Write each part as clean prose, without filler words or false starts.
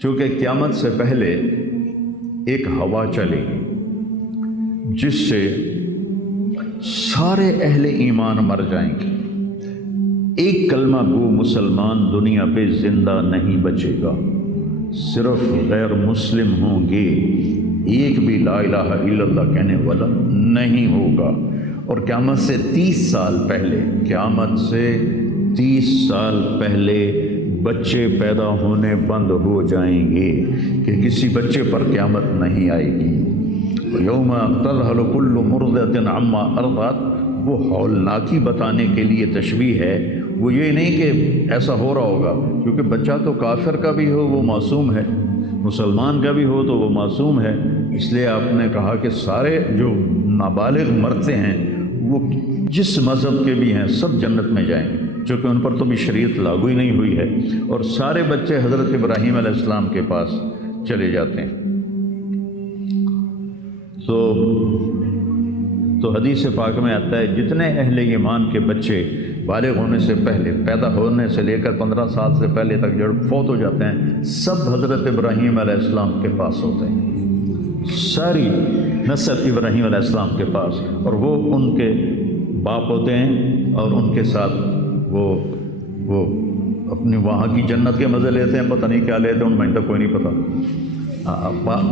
چونکہ قیامت سے پہلے ایک ہوا چلے گی جس سے سارے اہل ایمان مر جائیں گے، ایک کلمہ گو مسلمان دنیا پہ زندہ نہیں بچے گا، صرف غیر مسلم ہوں گے، ایک بھی لا الہ الا اللہ کہنے والا نہیں ہوگا۔ اور قیامت سے 30 سال پہلے، قیامت سے 30 سال پہلے بچے پیدا ہونے بند ہو جائیں گے کہ کسی بچے پر قیامت نہیں آئے گی۔ یوم تذہل کل مرضعۃ عما ارضعت، وہ ہولناکی بتانے کے لیے تشبیہ ہے، وہ یہ نہیں کہ ایسا ہو رہا ہوگا، کیونکہ بچہ تو کافر کا بھی ہو وہ معصوم ہے، مسلمان کا بھی ہو تو وہ معصوم ہے، اس لیے آپ نے کہا کہ سارے جو نابالغ مرتے ہیں وہ جس مذہب کے بھی ہیں سب جنت میں جائیں گے، چونکہ ان پر تو بھی شریعت لاگو ہی نہیں ہوئی ہے، اور سارے بچے حضرت ابراہیم علیہ السلام کے پاس چلے جاتے ہیں۔ تو حدیث پاک میں آتا ہے جتنے اہل ایمان کے بچے بالغ ہونے سے پہلے، پیدا ہونے سے لے کر 15 سال سے پہلے تک جو فوت ہو جاتے ہیں، سب حضرت ابراہیم علیہ السلام کے پاس ہوتے ہیں، ساری نسل ابراہیم علیہ السلام کے پاس، اور وہ ان کے باپ ہوتے ہیں، اور ان کے ساتھ وہ اپنی وہاں کی جنت کے مزے لیتے ہیں، پتہ نہیں کیا لیتے ہیں، ان میں تو کوئی نہیں پتہ۔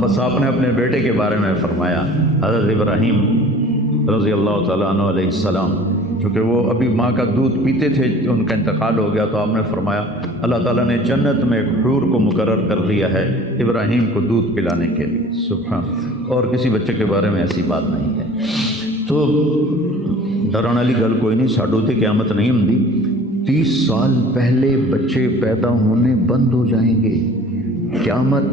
بس آپ نے اپنے بیٹے کے بارے میں فرمایا، حضرت ابراہیم رضی اللہ تعالیٰ عنہ علیہ السلام، چونکہ وہ ابھی ماں کا دودھ پیتے تھے، ان کا انتقال ہو گیا، تو آپ نے فرمایا اللہ تعالیٰ نے جنت میں ایک حور کو مقرر کر دیا ہے ابراہیم کو دودھ پلانے کے لیے، سبحان، اور کسی بچے کے بارے میں ایسی بات نہیں ہے۔ تو ڈران والی گل کوئی نہیں، ساڈو تے قیامت نہیں ہوندی، 30 سال پہلے بچے پیدا ہونے بند ہو جائیں گے، قیامت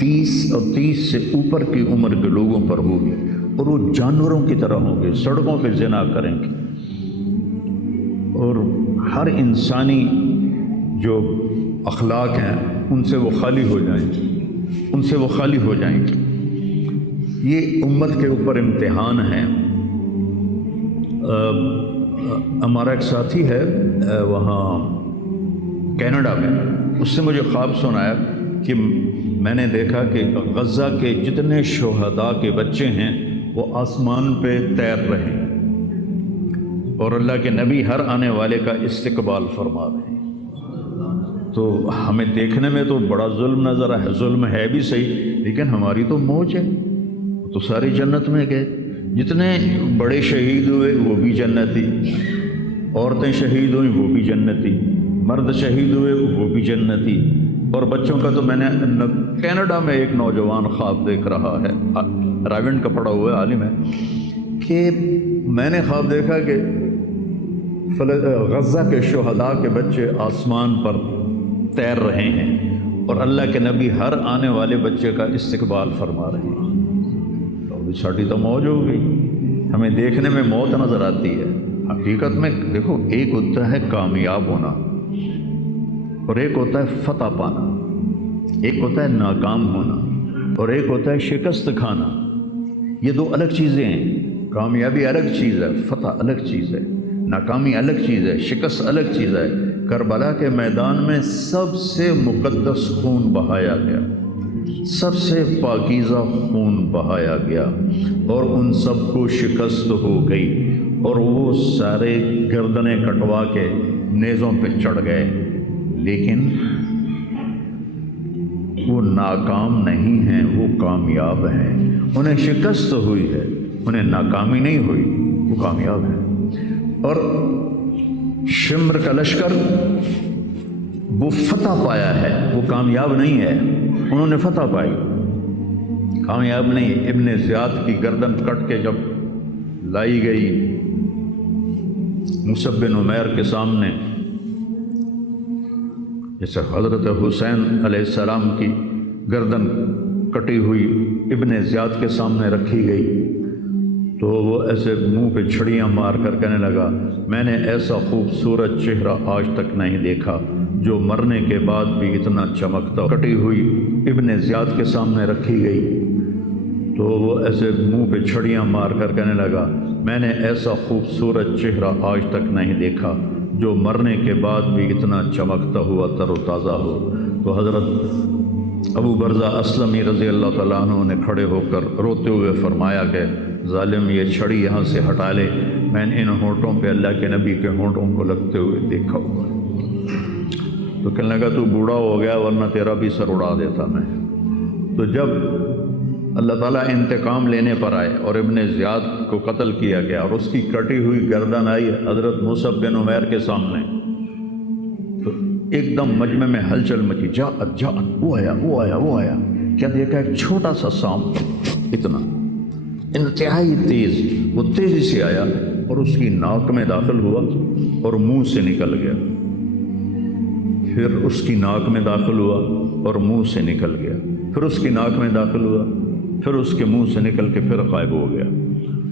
30 اور 30 سے اوپر کی عمر کے لوگوں پر ہوگی، اور وہ جانوروں کی طرح ہوں گے، سڑکوں پہ زنا کریں گے، اور ہر انسانی جو اخلاق ہیں ان سے وہ خالی ہو جائیں گے، ان سے وہ خالی ہو جائیں گے۔ یہ امت کے اوپر امتحان ہے۔ ہمارا ایک ساتھی ہے وہاں کینیڈا میں، اس سے مجھے خواب سنایا کہ میں نے دیکھا کہ غزہ کے جتنے شہداء کے بچے ہیں وہ آسمان پہ تیر رہے ہیں، اور اللہ کے نبی ہر آنے والے کا استقبال فرما رہے ہیں۔ تو ہمیں دیکھنے میں تو بڑا ظلم نظر ہے، ظلم ہے بھی صحیح، لیکن ہماری تو موج ہے، تو ساری جنت میں گئے، جتنے بڑے شہید ہوئے وہ بھی جنتی، عورتیں شہید ہوئیں وہ بھی جنتی، مرد شہید ہوئے وہ بھی جنتی، اور بچوں کا تو میں نے کینیڈا میں ایک نوجوان خواب دیکھ رہا ہے، راونڈ کا پڑھا ہوا عالم ہے، کہ میں نے خواب دیکھا کہ غزہ کے شہداء کے بچے آسمان پر تیر رہے ہیں، اور اللہ کے نبی ہر آنے والے بچے کا استقبال فرما رہے ہیں۔ تو ساڑی تو موج ہو گئی، ہمیں دیکھنے میں موت نظر آتی ہے، حقیقت میں دیکھو ایک ہوتا ہے کامیاب ہونا، اور ایک ہوتا ہے فتح پانا، ایک ہوتا ہے ناکام ہونا، اور ایک ہوتا ہے شکست کھانا۔ یہ دو الگ چیزیں ہیں، کامیابی الگ چیز ہے، فتح الگ چیز ہے، ناکامی الگ چیز ہے، شکست الگ چیز ہے۔ کربلا کے میدان میں سب سے مقدس خون بہایا گیا، سب سے پاکیزہ خون بہایا گیا، اور ان سب کو شکست ہو گئی، اور وہ سارے گردنیں کٹوا کے نیزوں پہ چڑھ گئے، لیکن وہ ناکام نہیں ہیں، وہ کامیاب ہیں۔ انہیں شکست ہوئی ہے، انہیں ناکامی نہیں ہوئی، وہ کامیاب ہیں۔ اور شمر کا لشکر وہ فتح پایا ہے، وہ کامیاب نہیں ہے، انہوں نے فتح پائی، کامیاب نہیں۔ ابن زیاد کی گردن کٹ کے جب لائی گئی مصعب بن عمیر کے سامنے، جیسے حضرت حسین علیہ السلام کی گردن کٹی ہوئی ابن زیاد کے سامنے رکھی گئی، تو وہ ایسے منہ پہ چھڑیاں مار کر کہنے لگا، میں نے ایسا خوبصورت چہرہ آج تک نہیں دیکھا جو مرنے کے بعد بھی اتنا چمکتا۔ کٹی ہوئی ابن زیاد کے سامنے رکھی گئی تو وہ ایسے منہ پہ چھڑیاں مار کر کہنے لگا، میں نے ایسا خوبصورت چہرہ آج تک نہیں دیکھا جو مرنے کے بعد بھی اتنا چمکتا ہوا تر و تازہ ہو۔ تو حضرت ابو برزہ اسلمی رضی اللہ تعالیٰ عنہ نے کھڑے ہو کر روتے ہوئے فرمایا کہ ظالم یہ چھڑی یہاں سے ہٹا لے، میں نے ان ہونٹوں پہ اللہ کے نبی کے ہونٹوں کو لگتے ہوئے دیکھا ہوا۔ تو کہنے لگا تو بوڑھا ہو گیا ورنہ تیرا بھی سر اڑا دیتا میں۔ تو جب اللہ تعالیٰ انتقام لینے پر آئے اور ابن زیاد کو قتل کیا گیا اور اس کی کٹی ہوئی گردن آئی حضرت مصعب بن عمیر کے سامنے، تو ایک دم مجمع میں ہلچل مچی، جاءت وہ آیا۔ کیا دیکھا؟ ایک چھوٹا سا سانپ، اتنا انتہائی تیز، وہ تیزی سے آیا اور اس کی ناک میں داخل ہوا اور منہ سے نکل گیا، پھر اس کی ناک میں داخل ہوا اور منہ سے نکل گیا، پھر اس کی ناک میں داخل ہوا، پھر اس کے منہ سے نکل کے پھر غائب ہو گیا۔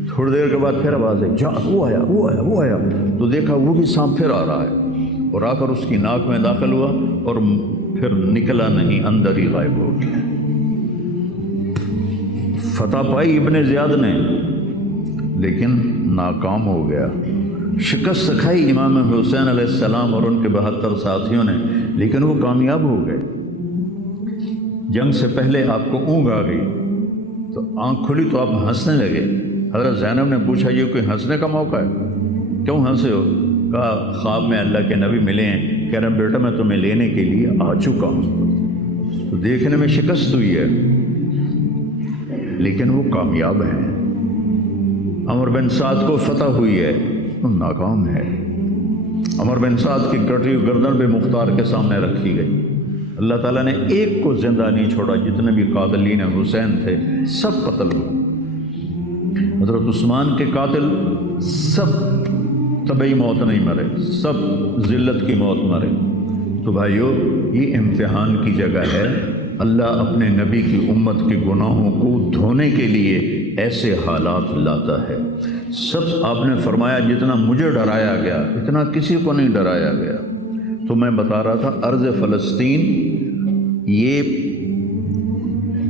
تھوڑی دیر کے بعد پھر آواز ہے، وہ آیا، تو دیکھا وہ بھی سانپ پھر آ رہا ہے اور آ کر اس کی ناک میں داخل ہوا اور پھر نکلا نہیں، اندر ہی غائب ہو گیا۔ فتح پائی ابن زیاد نے لیکن ناکام ہو گیا، شکست کھائی امام حسین علیہ السلام اور ان کے 72 ساتھیوں نے، لیکن وہ کامیاب ہو گئے۔ جنگ سے پہلے آپ کو اونگ آ گئی تو آنکھ کھلی تو آپ ہنسنے لگے۔ حضرت زینب نے پوچھا یہ کوئی ہنسنے کا موقع ہے، کیوں ہنسے ہو؟ کہا خواب میں اللہ کے نبی ملے ہیں، کہہ رہے بیٹا میں تمہیں لینے کے لیے آ چکا ہوں۔ تو دیکھنے میں شکست ہوئی ہے لیکن وہ کامیاب ہیں۔ عمر بن سعد کو فتح ہوئی ہے، وہ ناکام ہے۔ عمر بن سعد کی کٹی ہوئی گردن بھی مختار کے سامنے رکھی گئی۔ اللہ تعالیٰ نے ایک کو زندہ نہیں چھوڑا، جتنے بھی قاتلین حسین تھے سب قتل ہوئے۔ حضرت عثمان کے قاتل سب طبعی موت نہیں مرے، سب ذلت کی موت مرے۔ تو بھائیو یہ امتحان کی جگہ ہے، اللہ اپنے نبی کی امت کے گناہوں کو دھونے کے لیے ایسے حالات لاتا ہے۔ سب آپ نے فرمایا جتنا مجھے ڈرایا گیا اتنا کسی کو نہیں ڈرایا گیا۔ تو میں بتا رہا تھا ارض فلسطین یہ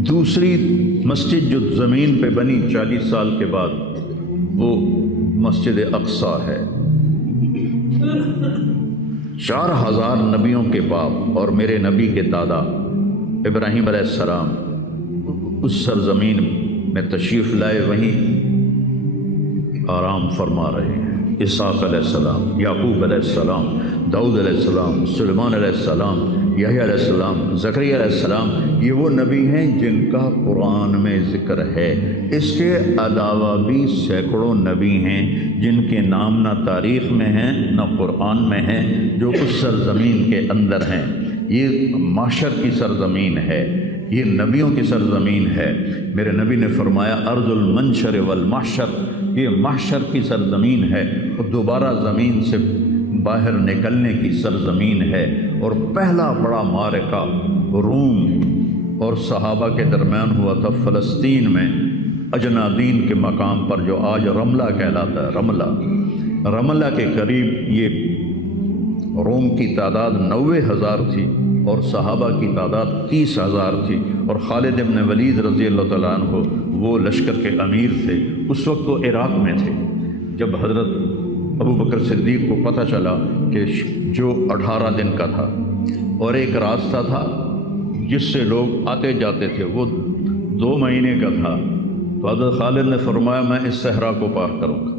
دوسری مسجد جو زمین پہ بنی 40 سال کے بعد، وہ مسجد اقصیٰ ہے۔ 4000 نبیوں کے باپ اور میرے نبی کے دادا ابراہیم علیہ السلام اس سرزمین میں تشریف لائے، وہیں آرام فرما رہے ہیں۔ اسحاق علیہ السلام، یعقوب علیہ السلام، داؤد علیہ السلام، سلیمان علیہ السلام، یحییٰ علیہ السلام، زکریا علیہ السلام، یہ وہ نبی ہیں جن کا قرآن میں ذکر ہے۔ اس کے علاوہ بھی سینکڑوں نبی ہیں جن کے نام نہ تاریخ میں ہیں نہ قرآن میں ہیں، جو اس سرزمین کے اندر ہیں۔ یہ معشر کی سرزمین ہے، یہ نبیوں کی سرزمین ہے۔ میرے نبی نے فرمایا ارض المنشر والمحشر، یہ محشر کی سرزمین ہے اور دوبارہ زمین سے باہر نکلنے کی سرزمین ہے۔ اور پہلا بڑا معرکہ روم اور صحابہ کے درمیان ہوا تھا فلسطین میں، اجنادین کے مقام پر جو آج رملہ کہلاتا ہے۔ رملہ کے قریب یہ روم کی تعداد 90,000 تھی اور صحابہ کی تعداد 30,000 تھی، اور خالد بن ولید رضی اللہ تعالیٰ عنہ وہ لشکر کے امیر تھے۔ اس وقت وہ عراق میں تھے۔ جب حضرت ابو بکر صدیق کو پتہ چلا کہ جو 18 دن کا تھا اور ایک راستہ تھا جس سے لوگ آتے جاتے تھے وہ 2 مہینے کا تھا، تو حضرت خالد نے فرمایا میں اس صحرا کو پار کروں گا۔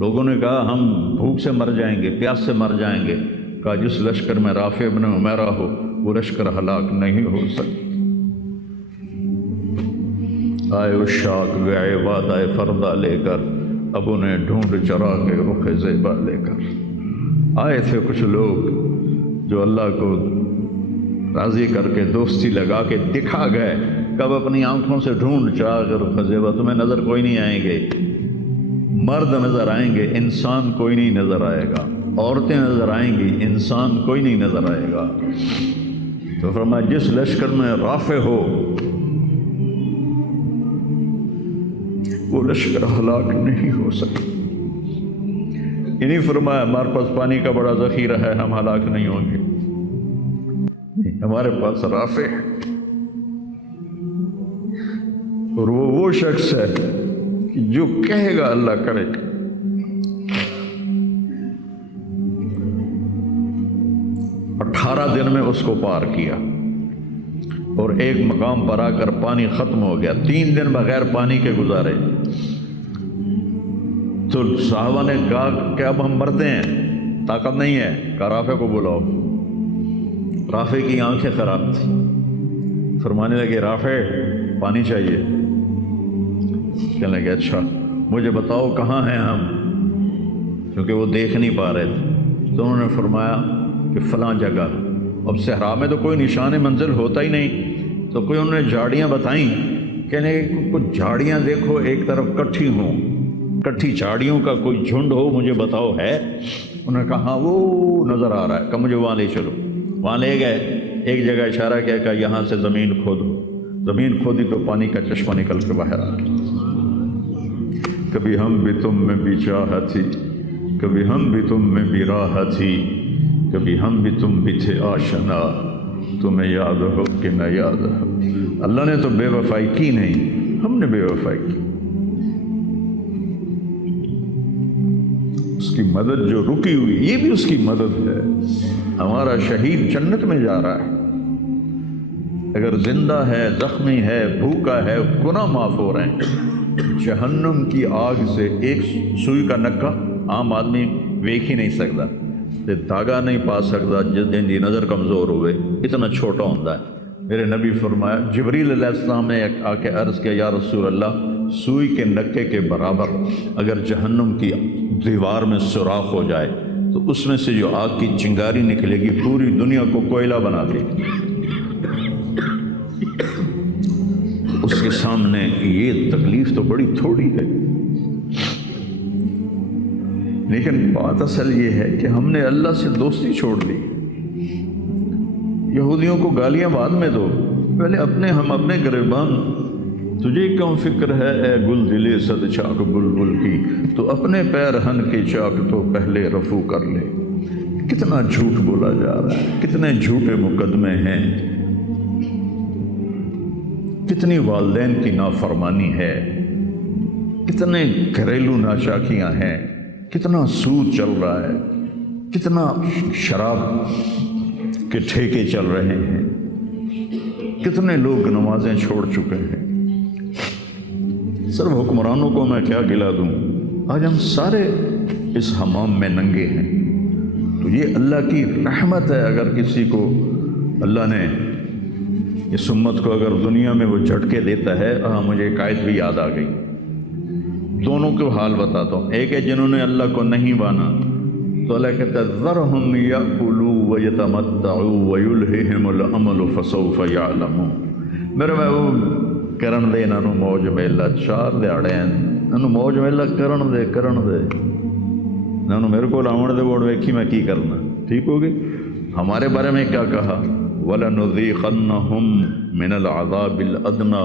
لوگوں نے کہا ہم بھوک سے مر جائیں گے، پیاس سے مر جائیں گے۔ کہا جس لشکر میں رافع بن عمیرہ ہو وہ لشکر ہلاک نہیں ہو سکتا۔ آئے اشاق گئے وعدہ فردہ لے کر، ابو نے ڈھونڈ چرا کے رخ زیبا لے کر۔ آئے تھے کچھ لوگ جو اللہ کو راضی کر کے دوستی لگا کے دکھا گئے، کب اپنی آنکھوں سے ڈھونڈ چرا کے رخ زیبا، تمہیں نظر کوئی نہیں آئیں گے، مرد نظر آئیں گے، انسان کوئی نہیں نظر آئے گا، عورتیں نظر آئیں گی، انسان کوئی نہیں نظر آئے گا۔ تو فرمایا جس لشکر میں رافع ہو وہ لشکر ہلاک نہیں ہو سکتا۔ یہ نہیں فرمایا ہمارے پاس پانی کا بڑا ذخیرہ ہے ہم ہلاک نہیں ہوں گے، نہیں، ہمارے پاس رافع ہے، اور وہ شخص ہے کہ جو کہے گا اللہ کرے گا۔ 18 دن میں اس کو پار کیا اور ایک مقام پر آ کر پانی ختم ہو گیا، 3 دن بغیر پانی کے گزارے، تو صحابہ نے کہا کہ اب ہم مرتے ہیں، طاقت نہیں ہے، کہا رافع کو بلاؤ۔ رافع کی آنکھیں خراب تھیں، فرمانے لگے رافع پانی چاہیے، کہنے لگے اچھا مجھے بتاؤ کہاں ہیں ہم، کیونکہ وہ دیکھ نہیں پا رہے تھے۔ تو انہوں نے فرمایا کہ فلاں جگہ۔ اب صحرا میں تو کوئی نشان منزل ہوتا ہی نہیں، تو کوئی انہوں نے جھاڑیاں بتائیں، کہنے کچھ جھاڑیاں دیکھو ایک طرف کٹھی ہوں، کٹھی جھاڑیوں کا کوئی جھنڈ ہو، مجھے بتاؤ ہے؟ انہوں نے کہا ہاں وہ نظر آ رہا ہے، کہ مجھے وہاں لے چلو۔ وہاں لے گئے، ایک جگہ اشارہ کیا کہ یہاں سے زمین کھودو، زمین کھودی تو پانی کا چشمہ نکل کے باہر آ گیا۔ کبھی ہم بھی تم میں بھی چاہت تھی، کبھی ہم بھی تم میں بھی راہ تھی، کبھی ہم بھی تم بھی تھے آشنا، تمہیں یاد ہو کہ نہ یاد ہو۔ اللہ نے تو بے وفائی کی نہیں، ہم نے بے وفائی کی۔ اس کی مدد جو رکی ہوئی، یہ بھی اس کی مدد ہے۔ ہمارا شہید جنت میں جا رہا ہے، اگر زندہ ہے، زخمی ہے، بھوکا ہے، گناہ معاف ہو رہے ہیں۔ جہنم کی آگ سے ایک سوئی کا نکا عام آدمی دیکھ ہی نہیں سکتا، دھاگا نہیں پا سکتا، جن کی نظر کمزور ہوئے، اتنا چھوٹا ہوتا ہے۔ میرے نبی فرمایا، جبریل علیہ السلام نے آ کے عرض کیا یا رسول اللہ، سوئی کے نکے کے برابر اگر جہنم کی دیوار میں سوراخ ہو جائے تو اس میں سے جو آگ کی چنگاری نکلے گی پوری دنیا کو کوئلہ بنا دے گی۔ اس کے سامنے یہ تکلیف تو بڑی تھوڑی ہے۔ لیکن بات اصل یہ ہے کہ ہم نے اللہ سے دوستی چھوڑ دی۔ یہودیوں کو گالیاں بعد میں دو، پہلے ہم اپنے گریبان۔ تجھے کیوں فکر ہے اے گل دلے صد چاک بلبل کی، تو اپنے پیر ہن کے چاک تو پہلے رفو کر لے۔ کتنا جھوٹ بولا جا رہا ہے، کتنے جھوٹے مقدمے ہیں، کتنی والدین کی نافرمانی ہے، کتنے گھریلو ناچاکیاں ہیں، کتنا سود چل رہا ہے، کتنا شراب کے ٹھیکے چل رہے ہیں، کتنے لوگ نمازیں چھوڑ چکے ہیں۔ صرف حکمرانوں کو میں کیا گلا دوں، آج ہم سارے اس حمام میں ننگے ہیں۔ تو یہ اللہ کی رحمت ہے، اگر کسی کو اللہ نے اس امت کو اگر دنیا میں وہ جھٹکے دیتا ہے۔ مجھے ایک آیت بھی یاد آ گئی، دونوں کو حال بتاتا ہوں۔ ایک ہے جنہوں نے اللہ کو نہیں مانا، تو اللہ کہتا ہے ذرہم یأکلوا ویتمتعوا ویلہہم الامل فسوف یعلمون۔ میرے محبوب کرن دے انہوں موج میلا، 4 دیہڑے ہیں انہوں موج میلا کرن دے انہوں میرے کو آن دے بوڑ ویکھی میں کی کرنا، ٹھیک ہوگی۔ ہمارے بارے میں کیا کہا، وَلَنُذِيقَنَّهُمْ مِنَ الْعَذَابِ الْأَدْنَى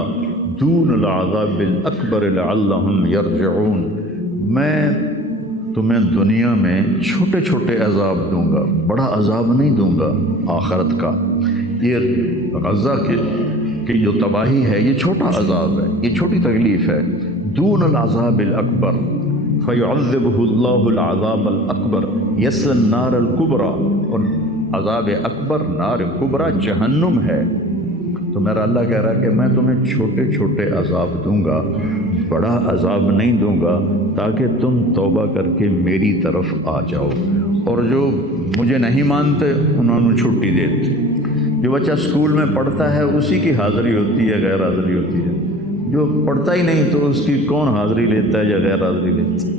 دُونَ الْعَذَابِ الْأَكْبَرِ لَعَلَّهُمْ يَرْجِعُونَ۔ میں تمہیں دنیا میں چھوٹے چھوٹے عذاب دوں گا، بڑا عذاب نہیں دوں گا آخرت کا۔ یہ غزہ کی جو تباہی ہے یہ چھوٹا عذاب ہے، یہ چھوٹی تکلیف ہے۔ دون العذاب الاکبر فیعذبہ اللہ العذاب الاکبر یصلی النار الکبریٰ، اور عذاب اکبر نار کبریٰ جہنم ہے۔ تو میرا اللہ کہہ رہا ہے کہ میں تمہیں چھوٹے چھوٹے عذاب دوں گا، بڑا عذاب نہیں دوں گا، تاکہ تم توبہ کر کے میری طرف آ جاؤ۔ اور جو مجھے نہیں مانتے انہوں نے چھٹی دیتی۔ جو بچہ اسکول میں پڑھتا ہے اسی کی حاضری ہوتی ہے، غیر حاضری ہوتی ہے۔ جو پڑھتا ہی نہیں تو اس کی کون حاضری لیتا ہے یا غیر حاضری لیتا ہے۔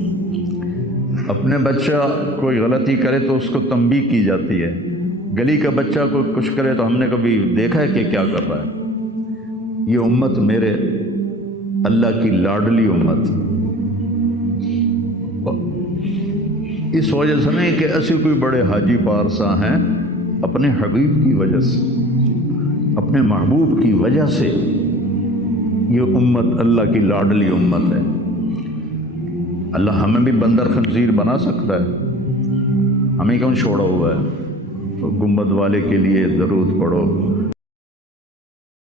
اپنے بچہ کوئی غلطی کرے تو اس کو تنبیہ کی جاتی ہے، گلی کا بچہ کوئی کچھ کرے تو ہم نے کبھی دیکھا ہے کہ کیا کر رہا ہے۔ یہ امت میرے اللہ کی لاڈلی امت، اس وجہ سے نہیں کہ ایسے کوئی بڑے حاجی پارسا ہیں، اپنے حبیب کی وجہ سے، اپنے محبوب کی وجہ سے یہ امت اللہ کی لاڈلی امت ہے۔ اللہ ہمیں بھی بندر خنزیر بنا سکتا ہے، ہمیں کیوں چھوڑا ہوا ہے؟ گنبد والے کے لیے درود پڑھو،